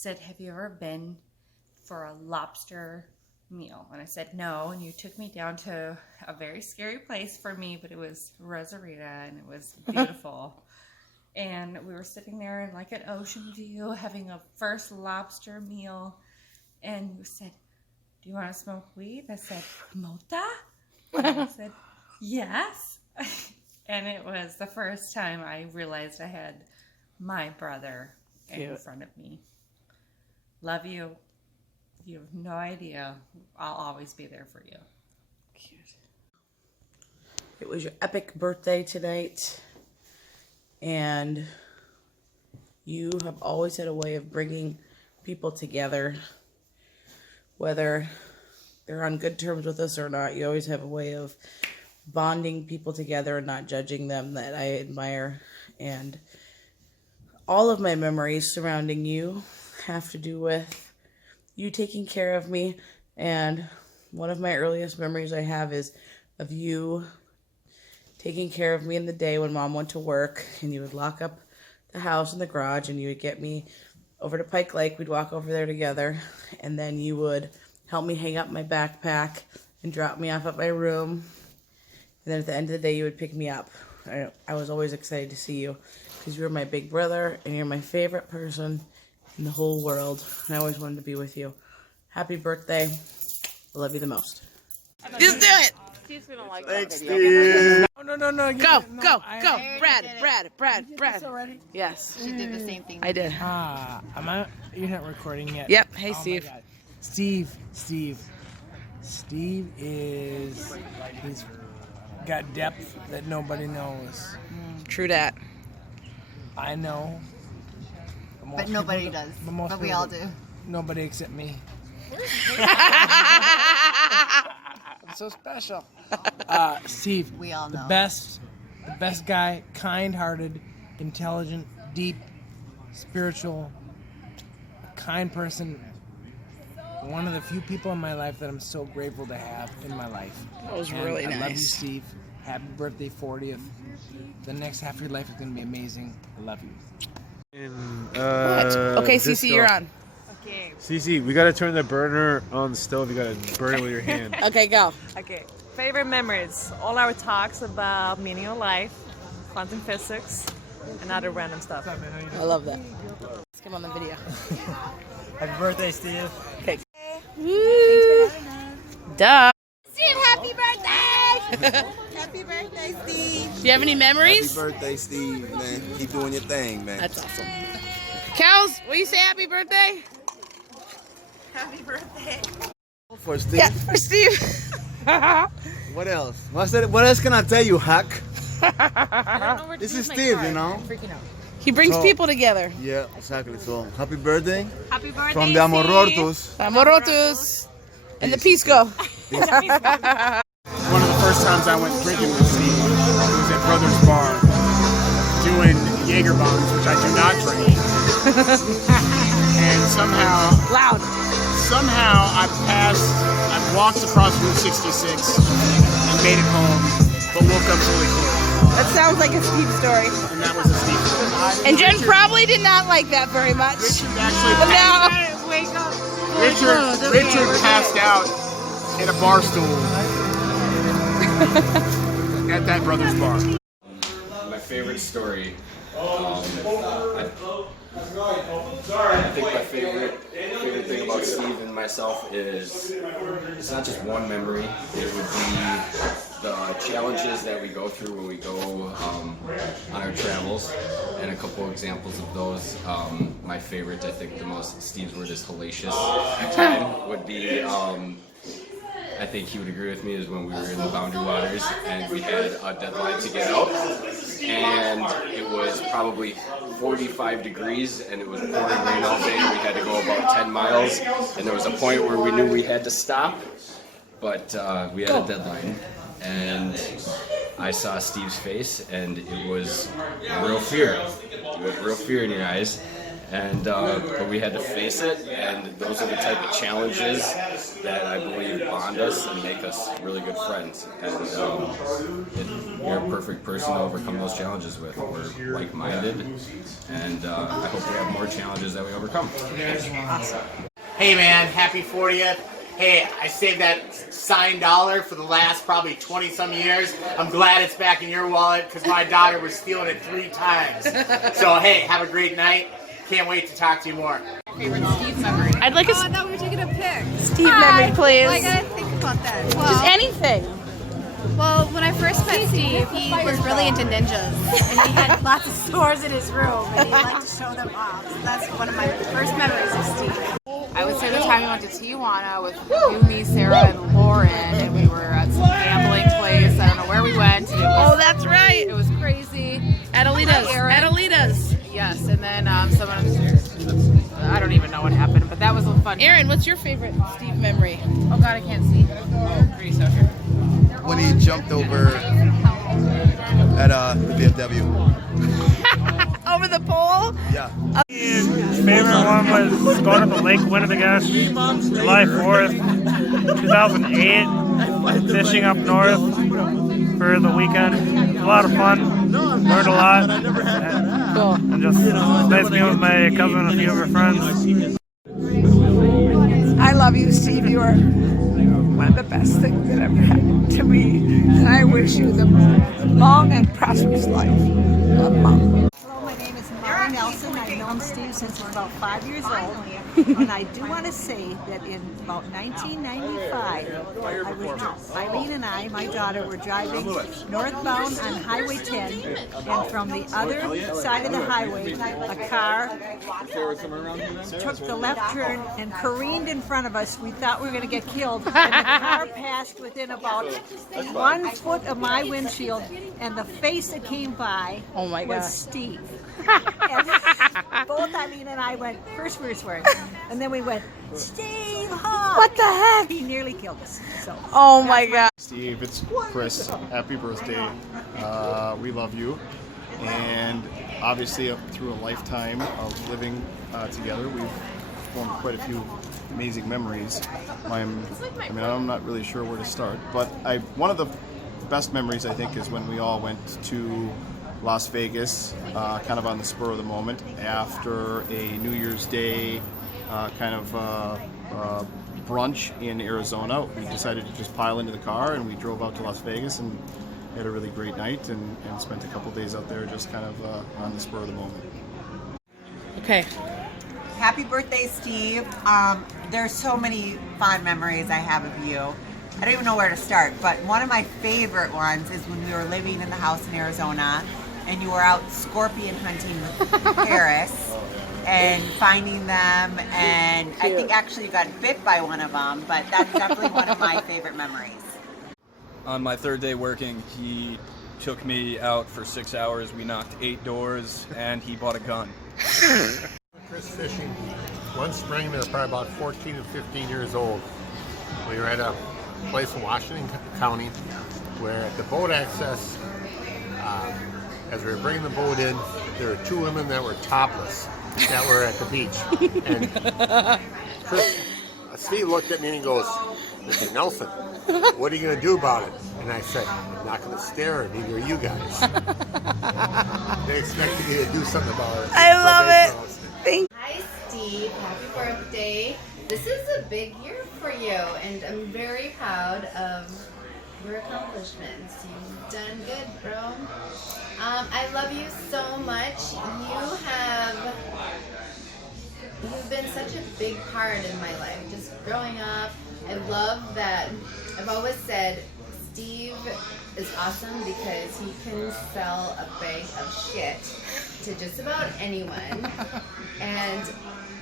said, have you ever been for a lobster meal? And I said, no. And you took me down to a very scary place for me, but it was Rosarita, and it was beautiful. And we were sitting there in like an ocean view, having a first lobster meal. And you said, do you want to smoke weed? I said, mota? And I said, yes. And it was the first time I realized I had my brother in front of me. Love you. You have no idea. I'll always be there for you. Cute. It was your epic birthday tonight. And you have always had a way of bringing people together. Whether they're on good terms with us or not, you always have a way of bonding people together and not judging them that I admire. And all of my memories surrounding you have to do with you taking care of me. And one of my earliest memories I have is of you taking care of me in the day when Mom went to work, and you would lock up the house and the garage, and you would get me over to Pike Lake. We'd walk over there together, and then you would help me hang up my backpack and drop me off at my room. And then at the end of the day, you would pick me up. I was always excited to see you because you were my big brother, and you're my favorite person in the whole world. And I always wanted to be with you. Happy birthday. I love you the most. Just do it. Steve's gonna like Thanks, that Steve. No. Go. Brad. Yes. She did the same thing. I did. You're not recording yet. Yep. Hey, Oh Steve. my God. Steve he's got depth that nobody knows. True dat. I know. But nobody does. But we all do. Nobody except me. I'm so special. Steve, We all know. the best guy, kind-hearted, intelligent, deep, spiritual, kind person. One of the few people in my life that I'm so grateful to have in my life. That was And really I love you, nice. Steve. Happy birthday, 40th. The next half of your life is going to be amazing. I love you. Okay, Cece, you're on. Okay. Cece, we gotta turn the burner on the stove. You gotta burn it with your hand. Okay, go. Okay, favorite memories. All our talks about meaning of life, quantum physics, and other random stuff. I love that. Let's come on the video. Happy birthday, Steve. Okay. Woo. Duh. Steve, happy birthday! Happy birthday, Steve. Do you have any memories? Happy birthday, Steve, man. Keep doing your thing, man. That's awesome. Kels, will you say happy birthday? Happy birthday. For Steve. Yeah, for Steve. What else? What else can I tell you, Huck? I don't know where to This use is my Steve, card. you know? I'm freaking out. He brings So- people together. Yeah, exactly. So, happy birthday Happy birthday, from the Amorortos. Amorotus. And the Pisco. One of the first times I went drinking with Steve was at Brothers Bar doing Jaeger bombs, which I do not drink. And somehow I walked across Route 66 and made it home, but woke up really quick. That sounds like a Steve story. And that was a Steve story. And Jen probably did not like that very much. Richard actually But now, Wake up. Richard passed out in a bar stool at that Brothers Bar. My favorite story. I think my favorite thing about Steve and myself is it's not just one memory. It would be the challenges that we go through when we go on our travels, and a couple examples of those. My favorite, I think, the most Steve's word is hellacious time would be. I think he would agree with me, is when we were in the Boundary Waters and we had a deadline to get out, and it was probably 45 degrees and it was pouring rain all day. We had to go about 10 miles, and there was a point where we knew we had to stop, but we had a deadline, and I saw Steve's face, and it was real fear. You had real fear in your eyes, And but we had to face it, and those are the type of challenges that I believe bond us and make us really good friends. And you're a perfect person to overcome those challenges with. We're like-minded, and I hope we have more challenges that we overcome. Awesome. Hey man, happy 40th. Hey, I saved that signed dollar for the last probably 20 some years. I'm glad it's back in your wallet because my daughter was stealing it 3 times. So hey, have a great night. Can't wait to talk to you more. Favorite Steve memory? I'd like a I thought we were taking a pic. Steve memory, please. Well, I gotta think about that. Well, Just anything. well, when I first met Steve, he was really into ninjas, and he had lots of swords in his room, and he liked to show them off. So that's one of my first memories of Steve. I would say the time we went to Tijuana with you, me, Sarah, and Lauren, and we were at some gambling place. I don't know where we went. Oh, that's right. It was crazy. Adelita's. Adelita's. Yes, and then I don't even know what happened, but that was a fun. Aaron, what's your favorite Steve memory? Oh God, I can't see. Grease, okay. When he jumped over at the BMW. Over the pole? Yeah. Favorite one was going to the Lake Winnebago, July 4th, 2008, fishing up north for the weekend. A lot of fun, learned a lot, and just nice to be with my cousin and a few of her friends. I love you, Steve. You are one of the best things that ever happened to me, and I wish you the long and prosperous life of Mom. Hello, my name is Mary Nelson. I've known Steve since we're about 5 years old, and I do want to say that in about 1995, Eileen and I, my daughter, were driving northbound on Highway 10, and from the other side of the highway, a car took the left turn and careened in front of us. We thought we were going to get killed, and the car passed within about 1 foot of my windshield, and the face that came by was Steve. And both Eileen and I went, first we were swearing, and then we went, Steve, huh? What the heck? He nearly killed us. So, oh my God. Steve, it's Chris. Happy birthday. We love you. And obviously, through a lifetime of living together, we've formed quite a few amazing memories. I'm not really sure where to start, but one of the best memories, I think, is when we all went to Las Vegas, kind of on the spur of the moment, after a New Year's Day brunch in Arizona. We decided to just pile into the car, and we drove out to Las Vegas and had a really great night and spent a couple days out there just kind of on the spur of the moment. Okay. Happy birthday, Steve. There's so many fond memories I have of you. I don't even know where to start, but one of my favorite ones is when we were living in the house in Arizona and you were out scorpion hunting with Paris and finding them, and I think actually you got bit by one of them, but that's definitely one of my favorite memories. On my 3rd day working, he took me out for 6 hours. We knocked 8 doors, and he bought a gun. Chris fishing one spring. They were probably about 14 and 15 years old. We were at a place in Washington County where at the boat access, as we were bringing the boat in, there were 2 women that were topless that were at the beach. And Steve looked at me and he goes, Mr. Nelson, what are you going to do about it? And I said, I'm not going to stare, and neither are you guys. They expected me to do something about it. I love it. Hi, Steve. Happy birthday. This is a big year for you, and I'm very proud of your accomplishments. You've done good, bro. I love you so much. You've been such a big part in my life. Just growing up, I love that. I've always said Steve is awesome because he can sell a bag of shit to just about anyone. And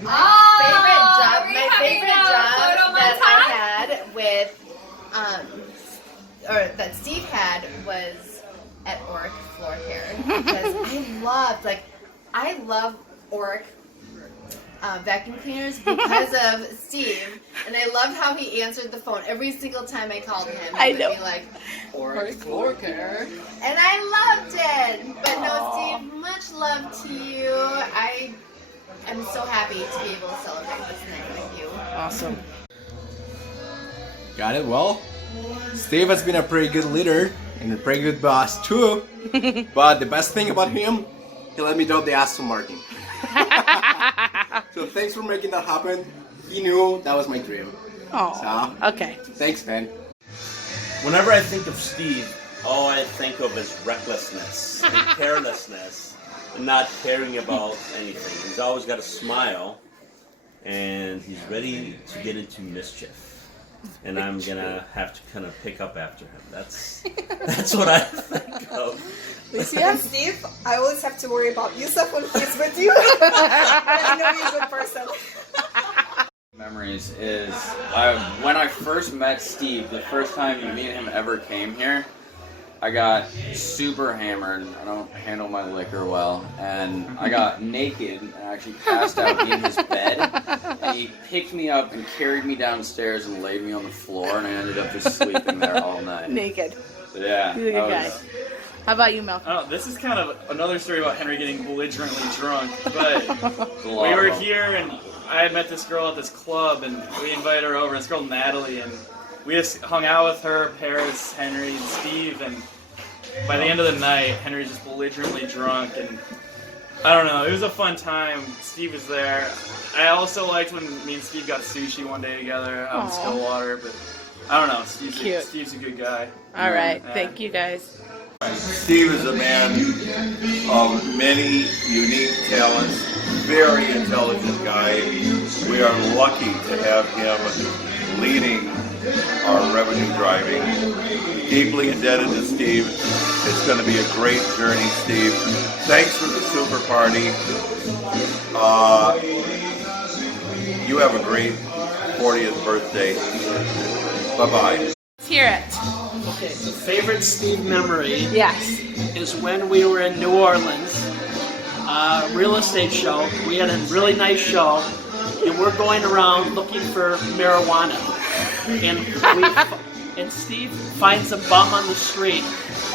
my favorite job that I had with, or that Steve had was at Oric Floor Care, because I love Oric vacuum cleaners because of Steve, and I loved how he answered the phone every single time I called him. He would be like, Oric Floor Care, and I loved it. But no, Steve, much love to you. I'm so happy to be able to celebrate this night with you. Awesome. Got it. Well, Steve has been a pretty good leader and a pretty good boss too. But the best thing about him, he let me drop the Aston Martin. So thanks for making that happen. He knew that was my dream. Oh, so, okay. Thanks, man. Whenever I think of Steve, all I think of is recklessness and carelessness and not caring about anything. He's always got a smile and he's ready to get into mischief. And I'm gonna have to kind of pick up after him. That's what I think of. Lucia and Steve, I always have to worry about Yusuf when he's with you. I know he's a good person. Memories is when I first met Steve, the first time me and him ever came here, I got super hammered. I don't handle my liquor well, and I got naked and actually passed out in his bed. And he picked me up and carried me downstairs and laid me on the floor, and I ended up just sleeping there all night. Naked. So, yeah. He's a good guy. How about you, Mel? Oh, this is kind of another story about Henry getting belligerently drunk, but we lot were of them. here and I had met this girl at this club and we invited her over, this girl Natalie, and we just hung out with her, Paris, Henry, and Steve, and by the end of the night, Henry was just belligerently drunk, and I don't know, it was a fun time. Steve was there. I also liked when me and Steve got sushi one day together out in Aw. Stillwater, but I don't know, Cute. Steve's a good guy. All right. Yeah. Thank you, guys. Steve is a man of many unique talents, very intelligent guy. We are lucky to have him leading our revenue driving. Deeply indebted to Steve. It's going to be a great journey, Steve. Thanks for the super party. You have a great 40th birthday. Bye-bye. Let's hear it. Okay, the favorite Steve memory Yes. is when we were in New Orleans, real estate show. We had a really nice show, and we're going around looking for marijuana. And Steve finds a bum on the street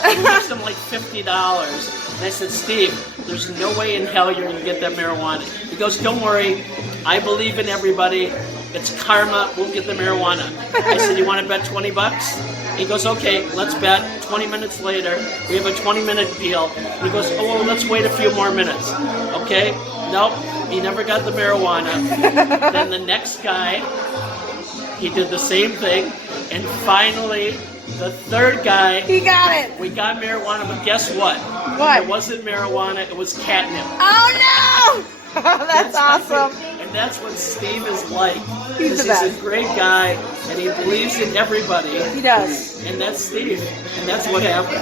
and gives him like $50. And I said, Steve, there's no way in hell you're going to get that marijuana. He goes, don't worry, I believe in everybody. It's karma, we'll get the marijuana. I said, you want to bet $20? He goes, okay, let's bet. 20 minutes later, we have a 20-minute deal. He goes, oh, well, let's wait a few more minutes. Okay, nope, he never got the marijuana. Then the next guy, he did the same thing. And finally, the third guy, he got it. We got marijuana, but guess what? What? It wasn't marijuana, it was catnip. Oh, no! That's awesome. And that's what Steve is like. He's the He's best. a great guy, and he believes in everybody. He does. And that's Steve. And that's what happened.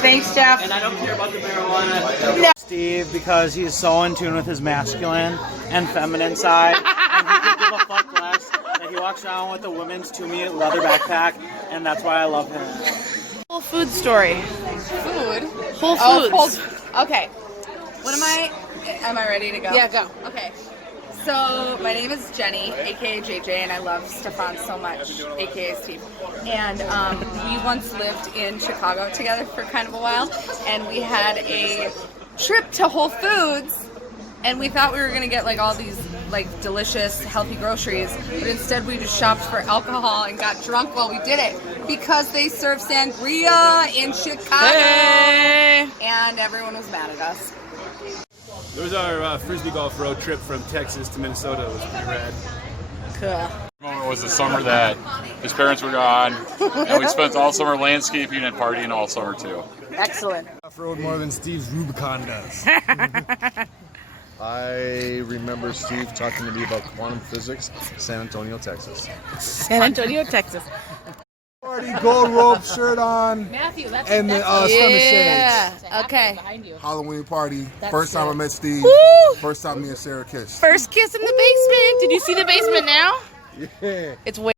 Thanks, Jeff. And I don't care about the marijuana. Steve, because he's so in tune with his masculine and feminine side, and he could give a fuck less. And he walks around with a women's Toomey leather backpack, and that's why I love him. Whole food story. Food? Whole Oh, Foods. Okay. What am I ready to go? Yeah, go. Okay. So my name is Jenny, aka JJ, and I love Stefan so much, aka Steve. And we once lived in Chicago together for kind of a while, and we had a trip to Whole Foods, and we thought we were gonna get like all these like delicious, healthy groceries, but instead we just shopped for alcohol and got drunk while we did it because they serve sangria in Chicago, and everyone was mad at us. It was our frisbee golf road trip from Texas to Minnesota. It was pretty rad. Cool. It was the summer that his parents were gone, and we spent all summer landscaping and partying all summer too. Excellent. Off-road more than Steve's Rubicon does. I remember Steve talking to me about quantum physics, San Antonio, Texas. San Antonio, Texas. Party, gold rope shirt on, Matthew, that's and the stunner shades. Okay. Halloween party. That's First time it. I met Steve. Woo! First time me and Sarah kissed. First kiss in the basement. Did you see the basement now? Yeah. It's way